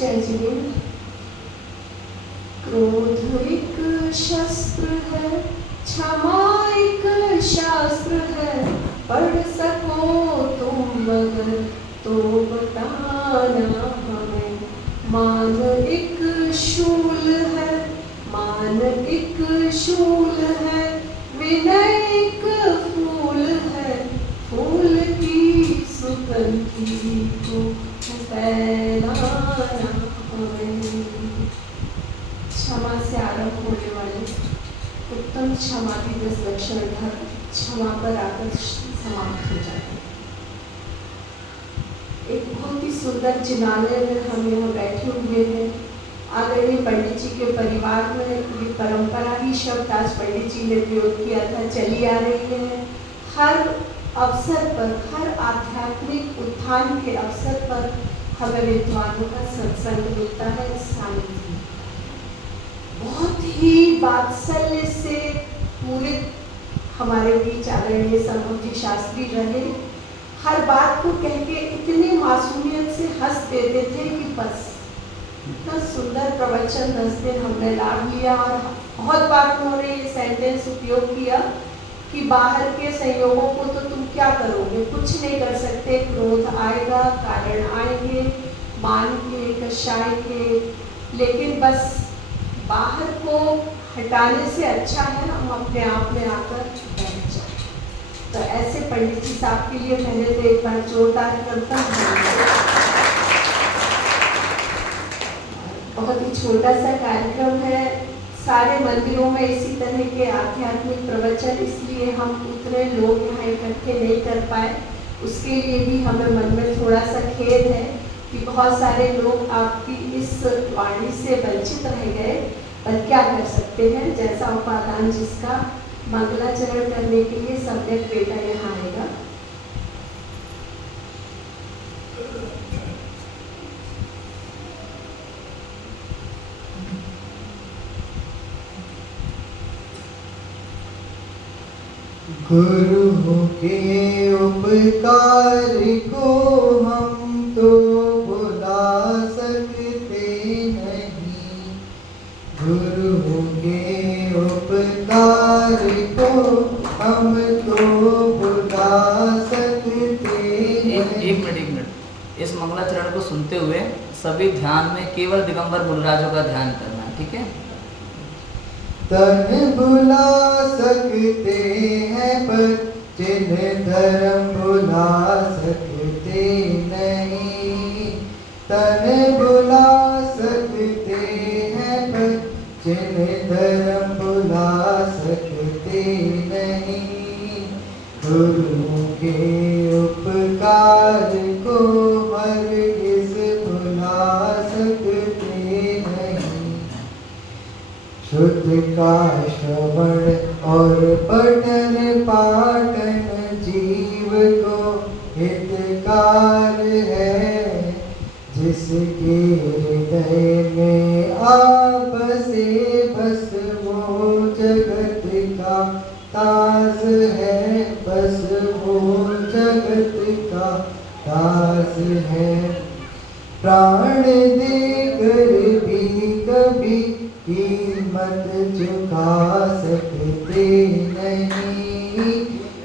Judgement. क्रोध एक शस्त्र है, क्षमा एक शास्त्र है, पढ़ सको तुम मगर तो बताना हमें। मान एक शूल है, मान एक शूल है, विनय एक फूल है, फूल की सुगंधी को फैलाना हमें। क्षमा से आरंभ होने वाले उत्तम क्षमा के 10 लक्षण धर्म क्षमा पर आकर समाप्त हो जाते हैं। एक बहुत ही सुंदर जिनालय में हम यहाँ बैठे हुए हैं। आदरणीय पंडित जी के परिवार में ये परंपरा ही शब्द आज पंडित जी ने प्रयोग किया था, चली आ रही है। हर अवसर पर, हर आध्यात्मिक उत्थान के अवसर पर हमें विद्वानों का सत्संग मिलता है, सानिध्य। बहुत ही वात्सल्य से पूरे हमारे बीच आदरणीय संभव जी शास्त्री रहे। हर बात को कह के इतनी मासूमियत से हंस देते थे कि बस। इतना सुंदर प्रवचन 10 दिन हमने लाभ लिया। और बहुत बार उन्होंने ये सेंटेंस उपयोग किया कि बाहर के संयोगों को तो तुम क्या करोगे, कुछ नहीं कर सकते। क्रोध आएगा, कारण आएंगे, मान के, कषाय के, लेकिन बस बाहर को हटाने से अच्छा है हम अपने आप में आकर बैठ जाए। तो ऐसे पंडित जी साहब के लिए मैंने तो एक बार जोरदार करता बहुत ही छोटा सा कार्यक्रम है। सारे मंदिरों में इसी तरह के आध्यात्मिक प्रवचन, इसलिए हम उतने लोग यहाँ इकट्ठे नहीं कर पाए। उसके लिए भी हमें मन में थोड़ा सा खेद है कि बहुत सारे लोग आपकी इस वाणी से वंचित रह गए। पर क्या कर सकते हैं, जैसा उपादान जिसका, मंगलाचरण करने के लिए सम्यक बेटा यहाँ आएगा। गुरु के उपकार को हम तो भुला सकते नहीं, गुरु के उपकार को हम तो भुला सकते नहीं। एक मिनट। इस मंगलाचरण को सुनते हुए सभी ध्यान में केवल दिगंबर मुनिराजों का ध्यान करना है, ठीक है? तन भुला सकते हैं पर जिन्हें धर्म भुला सकते नहीं, तन भुला सकते हैं पर जिन्हें धर्म भुला सकते नहीं। गुरु के उपकार को हरगिज़ भुला सकते नहीं। शुद्ध का श्रवण और पठन पाठन जीव को हितकार है, जिसके हृदय में आप से बस वो जगत का ताज है, बस वो जगत का ताज है। प्राण देकर भी कभी कीमत चुका सकते नहीं,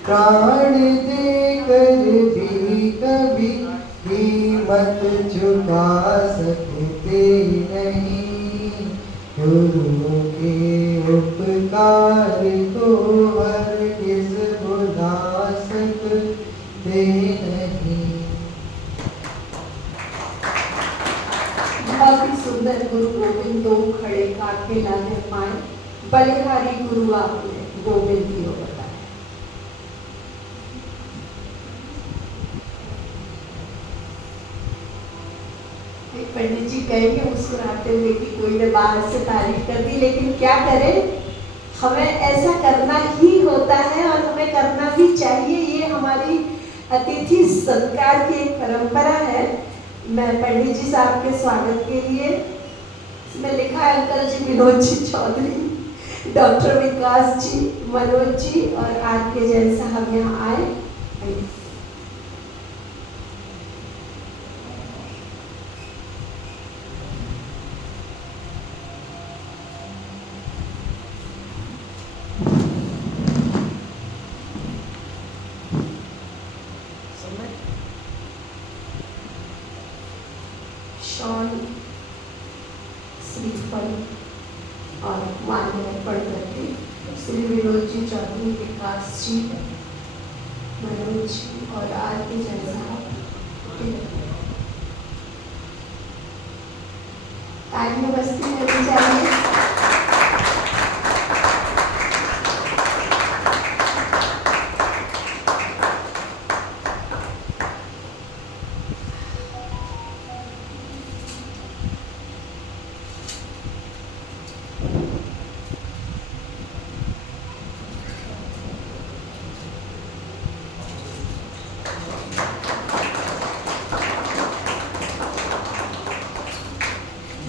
प्राण देकर भी कभी कीमत चुका सकते नहीं। गुरु के उपकार को हरगिज़ भुला सकते नहीं। बहुत ही सुंदर गुरु गोविंद दो खड़े काके लाने पाए, बलिहारी गुरु आपने गोविंद जी को बताया। पंडित जी कहेंगे मुस्कुराते हुए कि कोई ने बाहर से तारीफ कर दी, लेकिन क्या करें, हमें ऐसा करना ही होता है और हमें करना भी चाहिए। ये हमारी अतिथि सत्कार की एक परंपरा है। मैं पंडित जी साहब के स्वागत के लिए इसमें लिखा है अंकल जी विनोद जी चौधरी, डॉक्टर विकास जी, मनोज जी और आर के जैन साहब यहाँ आए। शॉल, श्रीफल और माल्य अर्पण करके श्री विनोद जी चौधरी, विकास जी, मनोज जी और आरती जैन साहब तालियां बजती रहनी चाहिए।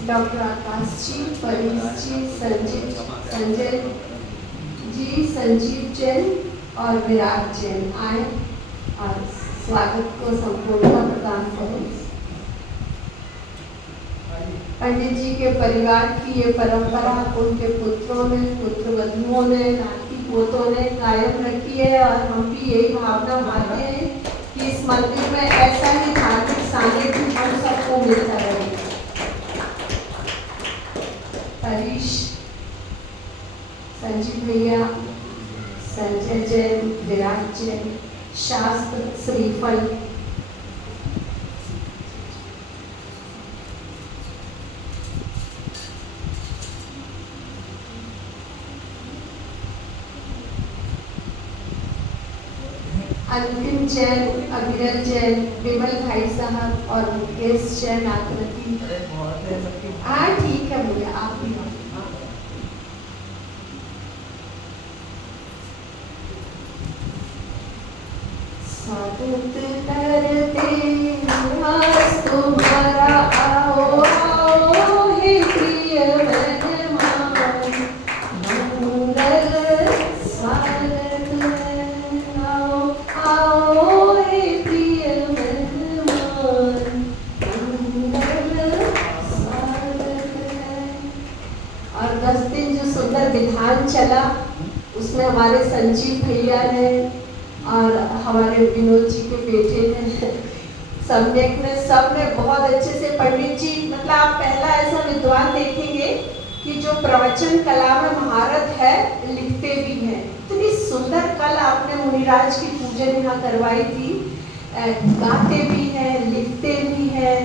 डॉक्टर आकाश जी, परेश जी, संजय जी, संजीव जैन और विराट जैन आए और स्वागत को संपूर्णता प्रदान करें। पंडित जी के परिवार की ये परंपरा उनके पुत्रों ने, पुत्रवधुओं ने, नाती पोतों ने कायम रखी है और हम भी यही भावना मानते हैं कि इस मंदिर में ऐसा ही धार्मिक सानिध्य हम सबको मिलता रहे। हरीश, संजीव भैया, संजय जैन, विराट जैन, शास्त्र, श्रीफल, अंतिम जैन, अभिरल जैन, विमल भाई साहब और मुकेश जैन आकृति। हाँ ठीक है भैया, आप भी स्वागत करते तुम्हारा, आओ आओ हे प्रिय मेहमान, मंगल स्वागत है, आओ आओ हे प्रिय मेहमान, मंगल स्वागत है। और 10 दिन जो सुंदर विधान चला उसमें हमारे संजीव भैया ने और हमारे विनोद जी के बेटे ने, सम्यक ने, सब ने बहुत अच्छे से, पंडित जी मतलब आप पहला ऐसा विद्वान देखेंगे कि जो प्रवचन कला में महारत है, लिखते भी हैं। इतनी सुंदर कल आपने मुनिराज की पूजन यहाँ करवाई थी, गाते भी हैं, लिखते भी हैं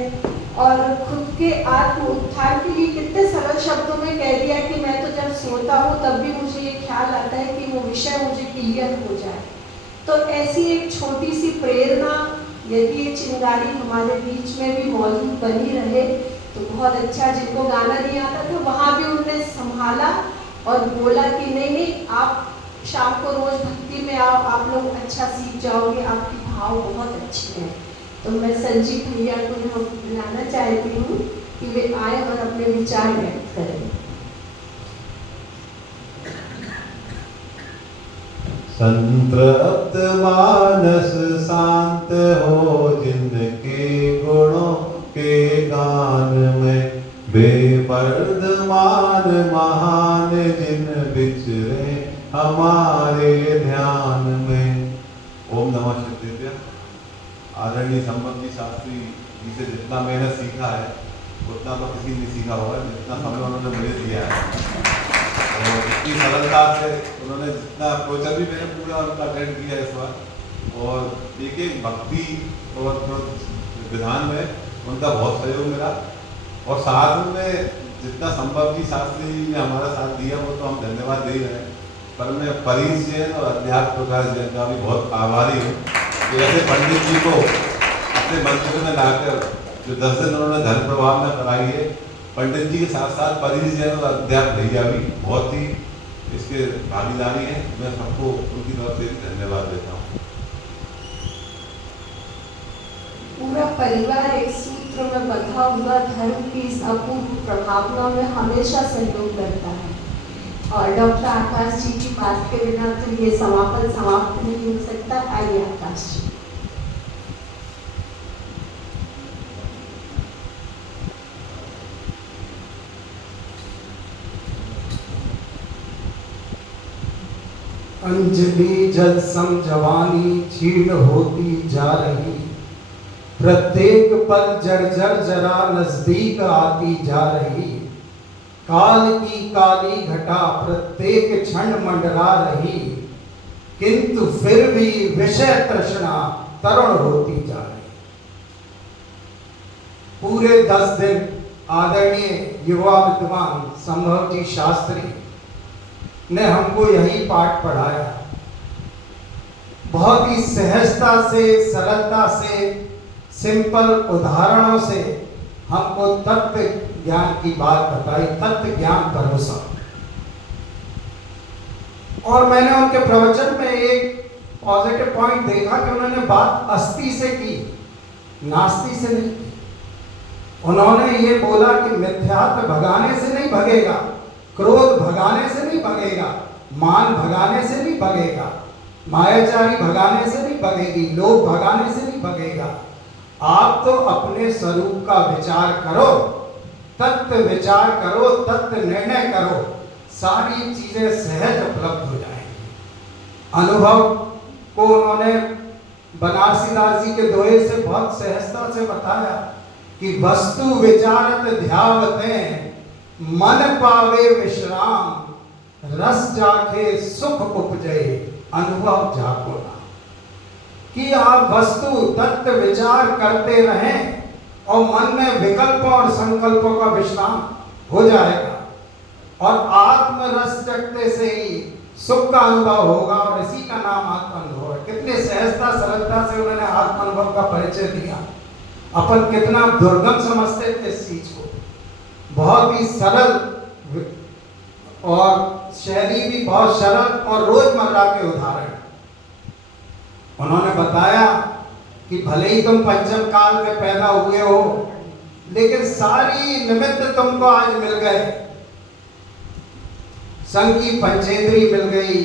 और खुद के आत्म उत्थान के लिए कितने सरल शब्दों में कह दिया कि मैं तो जब सोता हूँ तब भी मुझे ये ख्याल आता है कि वो विषय मुझे क्लियर हो जाए। तो ऐसी एक छोटी सी प्रेरणा यदि ये चिंगारी हमारे बीच में भी मौजूद बनी रहे तो बहुत अच्छा। जिनको गाना नहीं आता था वहाँ भी उन्होंने संभाला और बोला कि नहीं नहीं, आप शाम को रोज भक्ति में आओ, आप लोग अच्छा सीख जाओगे, आपकी भाव बहुत अच्छी है। तो मैं संजीव भैया को यहाँ बुलाना चाहती हूँ कि वे आए और अपने विचार व्यक्त करें। संतृप्त मानस शांत हो जिनके गुणों के गान में, बेपर्दमान महान जिन विचरे हमारे ध्यान में। ओम नमः शिवाय। आदरणीय संबंधी शास्त्री जी से जितना मैंने सीखा है उतना तो किसी ने सीखा होगा, जितना समय उन्होंने मुझे दिया है और इतनी सरलता से उन्होंने जितना प्रोचर भी मैंने पूरा उनका अटेंड किया इस बार और एक एक भक्ति और विधान में उनका बहुत सहयोग मिला और साथ में जितना संभव जी शास्त्री जी ने हमारा साथ दिया वो तो हम धन्यवाद दे रहे हैं, पर मैं परीश जैन और अध्यात्म प्रकाश जैन का भी बहुत आभारी हूँ कि ऐसे पंडित जी को अपने मंदिर में लाकर जो 10 दिन उन्होंने धर्म प्रभाव में कराई है। पंडित जी के साथ साथ परीश जैन और अध्यात्म भैया भी बहुत ही इसके भागीदारी है। मैं सबको उनकी तरफ से धन्यवाद देता हूँ। पूरा परिवार एक सूत्र में बंधा हुआ धर्म की इस अपूर्व प्रभावना में हमेशा सहयोग करता है और डॉक्टर आकाश जी की बात के बिना तो ये समापन समाप्त नहीं हो सकता। आइए आकाश जी। अंजलि जल सम जवानी क्षीण होती जा रही, प्रत्येक पल जर्जर जरा नजदीक आती जा रही, काल की काली घटा प्रत्येक क्षण मंडरा रही, किंतु फिर भी विषय तृष्णा तरुण होती जा रही। पूरे 10 दिन आदरणीय युवा विद्वान संभवजी शास्त्री ने हमको यही पाठ पढ़ाया। बहुत ही सहजता से, सरलता से, सिंपल उदाहरणों से हमको तत्व ज्ञान की बात बताई, तत्व ज्ञान भरोसा। और मैंने उनके प्रवचन में एक पॉजिटिव पॉइंट देखा कि उन्होंने बात अस्थि से की, नास्ति से नहीं की। उन्होंने ये बोला कि मिथ्यात्व भगाने से नहीं भगेगा, क्रोध भगाने से नहीं भगेगा, मान भगाने से नहीं भगेगा, मायाचारी भगाने से नहीं भगेगी, लोभ भगाने से नहीं भगेगा। आप तो अपने स्वरूप का विचार करो, तत्व विचार करो, तत्व निर्णय करो, सारी चीजें सहज उपलब्ध हो जाएंगी। अनुभव को उन्होंने बनारसी दास जी के दोहे से बहुत सहजता से बताया कि वस्तु विचारत ध्यावते मन पावे विश्राम, रस जाके सुख उपजे अनुभव जाकोना। कि आप वस्तु तत्व विचार करते रहें और मन में विकल्पों और संकल्पों का विश्राम हो जाएगा और आत्म रस जगते से ही सुख का अनुभव होगा और इसी का नाम आत्मानुभव है। कितने सहजता सरलता से उन्होंने आत्मानुभव का परिचय दिया। अपन कितना दुर्गम समझते थे इस चीज को, बहुत ही सरल और शैली भी बहुत सरल और रोजमर्रा के उदाहरण उन्होंने बताया कि भले ही तुम पंचम काल में पैदा हुए हो, लेकिन सारी निमित्त तुमको आज मिल गए। संग की पंचेंद्री मिल गई,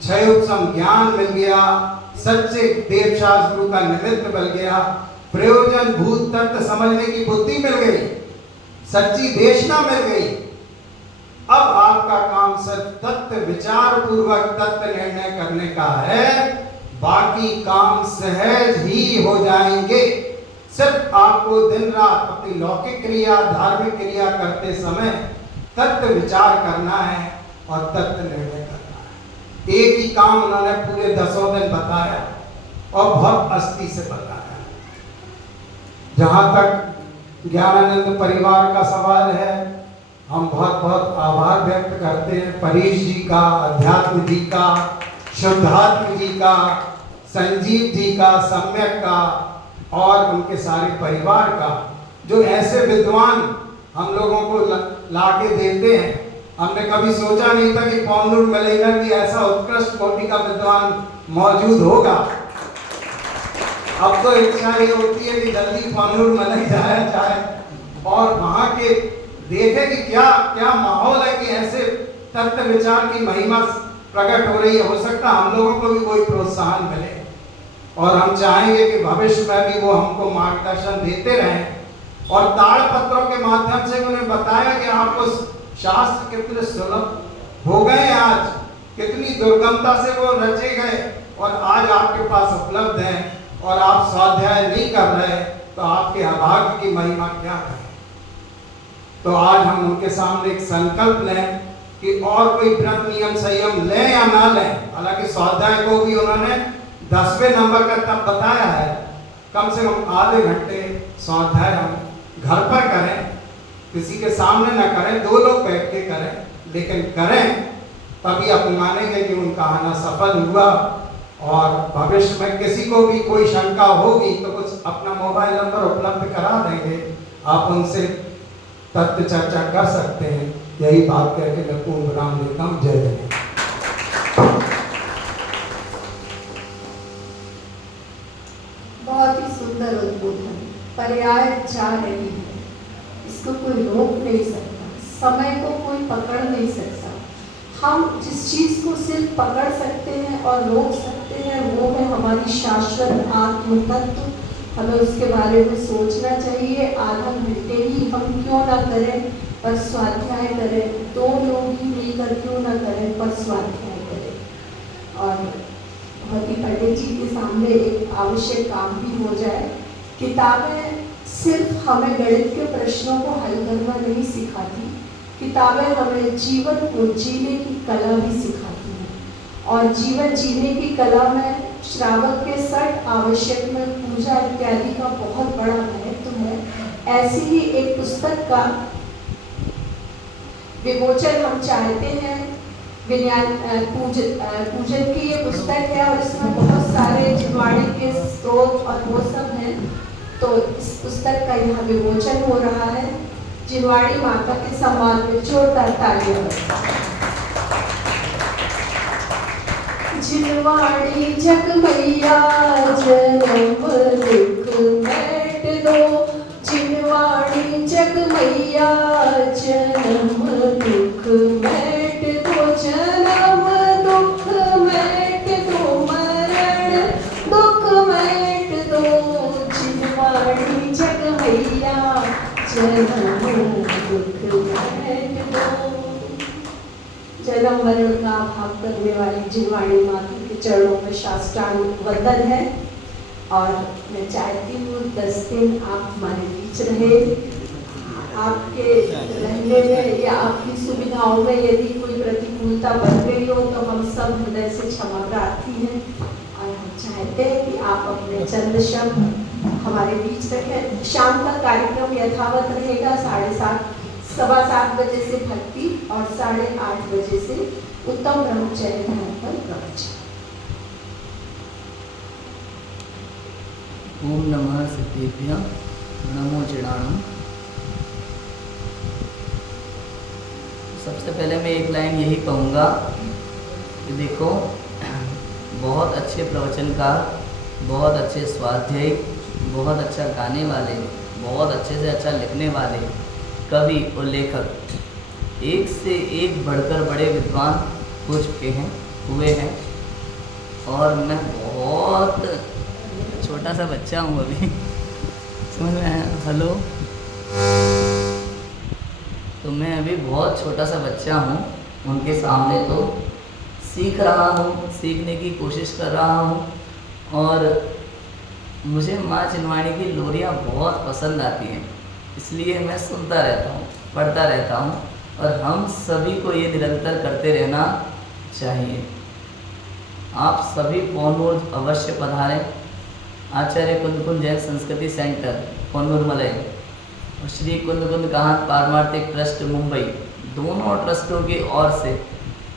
क्षयोपम ज्ञान मिल गया, सच्चे देव शास्त्र का निमित्त मिल गया, प्रयोजन भूत तत्व समझने की बुद्धि मिल गई, सच्ची देशना मिल गई। अब आपका काम सिर्फ तत्व विचार पूर्वक तत्व निर्णय करने का है, बाकी काम सहज ही हो जाएंगे। सिर्फ आपको दिन रात अपनी लौकिक क्रिया, धार्मिक क्रिया करते समय तत्व विचार करना है और तत्व निर्णय करना है। एक ही काम उन्होंने पूरे 10 दिन बताया और बहुत अस्थि से बताया। जहां तक ज्ञानानंद परिवार का सवाल है, हम बहुत बहुत आभार व्यक्त करते हैं परेश जी का, अध्यात्म जी का, शुद्धात्म जी का, संजीव जी का, सम्यक का और उनके सारे परिवार का, जो ऐसे विद्वान हम लोगों को लाके देते हैं। हमने कभी सोचा नहीं था कि पौनूर मलेगा भी ऐसा उत्कृष्ट कोटि का विद्वान मौजूद होगा। अब तो इच्छा ये होती है कि जल्दी पौनूर मलई जाया जाए और वहां के देखें कि क्या क्या माहौल है कि ऐसे तत्व विचार की महिमा प्रकट हो रही है। हो सकता है हम लोगों को भी कोई प्रोत्साहन मिले और हम चाहेंगे कि भविष्य में भी वो हमको मार्गदर्शन देते रहें। और ताड़पत्रों के माध्यम से उन्हें बताया कि आपको शास्त्र कितने सुलभ हो गए, आज कितनी दुर्गमता से वो रचे गए और आज आपके पास उपलब्ध हैं और आप स्वाध्याय नहीं कर रहे, तो आपके अभाग्य की महिमा क्या है। तो आज हम उनके सामने एक संकल्प लें कि और कोई व्रत नियम संयम लें या ना लें। हालांकि स्वाध्याय को भी उन्होंने 10वें नंबर का तब बताया है, कम से कम आधे घंटे स्वाध्याय हम घर पर करें, किसी के सामने ना करें, 2 लोग बैठ के करें, लेकिन करें, तभी आप मानेंगे कि उनका आना सफल हुआ। और भविष्य में किसी को भी कोई शंका होगी तो कुछ अपना मोबाइल नंबर उपलब्ध करा देंगे, आप उनसे तत्व चर्चा कर सकते हैं। यही बात करके मैं पूर्ण विराम देता हूँ। जय जय। बहुत ही सुंदर उद्बोधन, पर्याय जा रही है, इसको कोई रोक नहीं सकता, समय को कोई पकड़ नहीं सकता। हम जिस चीज को सिर्फ पकड़ सकते हैं और रोक सकते हैं वो है हमारी शाश्वत आत्म तत्व। हमें उसके बारे में सोचना चाहिए। आधा घंटे ही हम क्यों ना करें पर स्वाध्याय करें, 2 लोग ही मिलकर क्यों ना करें पर स्वाध्याय करें। और भगवती पंडित जी के सामने एक आवश्यक काम भी हो जाए किताबें सिर्फ हमें गणित के प्रश्नों को हल करना नहीं सिखाती, किताबें हमें जीवन को जीने की कला भी सिखाती हैं। और जीवन जीने की कला में श्रावक के 60 आवश्यक में पूजा इत्यादि का बहुत बड़ा महत्व है। ऐसी ही एक पुस्तक का विमोचन हम चाहते हैं। पूजन की ये पुस्तक है और इसमें बहुत सारे जिनवाणी के स्रोत और वो सब हैं। तो इस पुस्तक का यहाँ विमोचन हो रहा है। जिनवाणी माता के सम्मान में जोरदार तालियां। जिनवाणी जग मैया जन्म दुख मैट दो, जिनवाणी जग मैया जन्म दुख मैट दो, जन्म दुख मैट दो, मरण दुख मैट दो, जिनवाणी जग मैया जन्म दुख मैट दो। जन्म मरण का भाव करने वाली जिनवाणी माता के चरणों में साष्टांग वंदन है। और मैं चाहती हूँ 10 दिन आप हमारे बीच रहे। आपके रहने में या आपकी सुविधाओं में यदि कोई प्रतिकूलता बन गई हो तो हम सब हृदय से क्षमा प्रार्थी हैं। और हम चाहते हैं कि आप अपने चंद शब्द हमारे बीच रखें। शाम का कार्यक्रम यथावत रहेगा। 7:30 7:15 बजे से भक्ति और 8:30 बजे से उत्तम ब्रह्मचर्य ध्यान पर प्रवचन। ओम नमः सिद्धेभ्यः नमो जिणाणु। सबसे पहले मैं एक लाइन यही कहूँगा कि देखो, बहुत अच्छे प्रवचनकार, बहुत अच्छे स्वाध्यायी, बहुत अच्छा गाने वाले, बहुत अच्छे से अच्छा लिखने वाले कवि और लेखक एक से एक बढ़कर बड़े विद्वान हो चुके हैं, हुए हैं। और मैं बहुत छोटा सा बच्चा हूँ अभी, समझ में आया? हेलो, तो मैं अभी बहुत छोटा सा बच्चा हूँ उनके सामने। तो सीख रहा हूँ, सीखने की कोशिश कर रहा हूँ। और मुझे माँ चिन्वाणी की लोरियाँ बहुत पसंद आती हैं, इसलिए मैं सुनता रहता हूँ, पढ़ता रहता हूँ। और हम सभी को ये निरंतर करते रहना चाहिए। आप सभी पौनूर अवश्य पधारें। आचार्य कुंद कुंज जैन संस्कृति सेंटर पौनूर मलय और श्री कुंद कुंज काहन पारमार्थिक ट्रस्ट मुंबई, दोनों ट्रस्टों की ओर से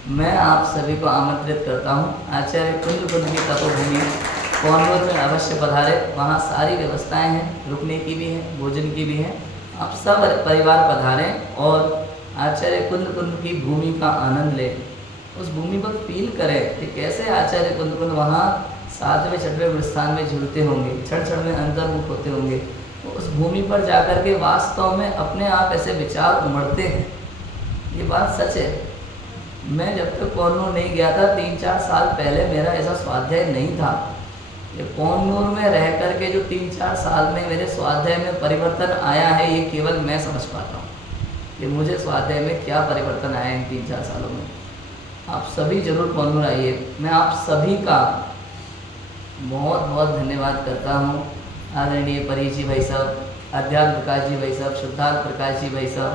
मैं आप सभी को आमंत्रित करता हूँ। आचार्य कुंद कुंज की तपोभूमि पौनूर में अवश्य पधारे। वहाँ सारी व्यवस्थाएं हैं, रुकने की भी है, भोजन की भी है। आप सब परिवार पधारें और आचार्य कुंद कुंज की भूमि का आनंद लें। उस भूमि पर फील करें कि कैसे आचार्य कुंद कुंज वहाँ 7वें 6वें स्थान में झूलते होंगे, क्षण में अंतर्मुख होते होंगे। तो उस भूमि पर जाकर के वास्तव में अपने आप ऐसे विचार उमड़ते हैं। ये बात सच है। मैं जब तक पौनूर नहीं गया था, 3-4 साल पहले मेरा ऐसा स्वाध्याय नहीं था। ये पौनूर में रह करके जो 3-4 साल में मेरे स्वाध्याय में परिवर्तन आया है, ये केवल मैं समझ पाता हूँ कि मुझे स्वाध्याय में क्या परिवर्तन आया है इन 3-4 सालों में। आप सभी जरूर पौनूर आइए। मैं आप सभी का बहुत बहुत धन्यवाद करता हूँ। आदरणीय परी जी भाई साहब, अध्यात्म प्रकाश जी भाई साहब, शुद्धार्थ प्रकाश जी भाई साहब,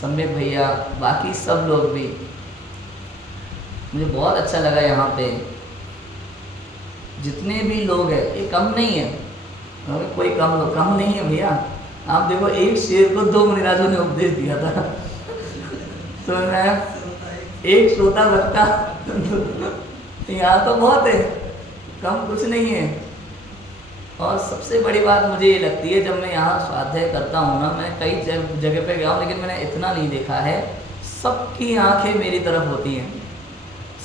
सम्यक भैया, बाकी सब लोग भी, मुझे बहुत अच्छा लगा। यहाँ पे जितने भी लोग हैं, ये कम नहीं है, कोई कम नहीं है भैया। आप देखो, एक शेर को 2 मुनिराजों ने उपदेश दिया था तो मैं एक श्रोता वक्ता यहाँ तो बहुत है, कम कुछ नहीं है। और सबसे बड़ी बात मुझे ये लगती है, जब मैं यहाँ स्वाध्याय करता हूँ ना, मैं कई जगह पे गया हूँ लेकिन मैंने इतना नहीं देखा है। सबकी आंखें मेरी तरफ होती हैं,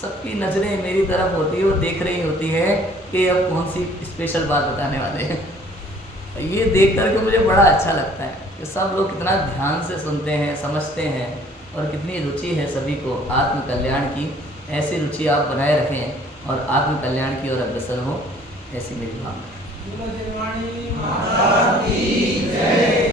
सबकी नज़रें मेरी तरफ होती है, वो देख रही होती है कि अब कौन सी स्पेशल बात बताने वाले हैं। ये देख करके मुझे बड़ा अच्छा लगता है कि सब लोग कितना ध्यान से सुनते हैं, समझते हैं और कितनी रुचि है सभी को आत्म कल्याण की। ऐसी रुचि आप बनाए रखें और आत्म कल्याण की ओर अग्रसर हो, ऐसी मेरी भावना है।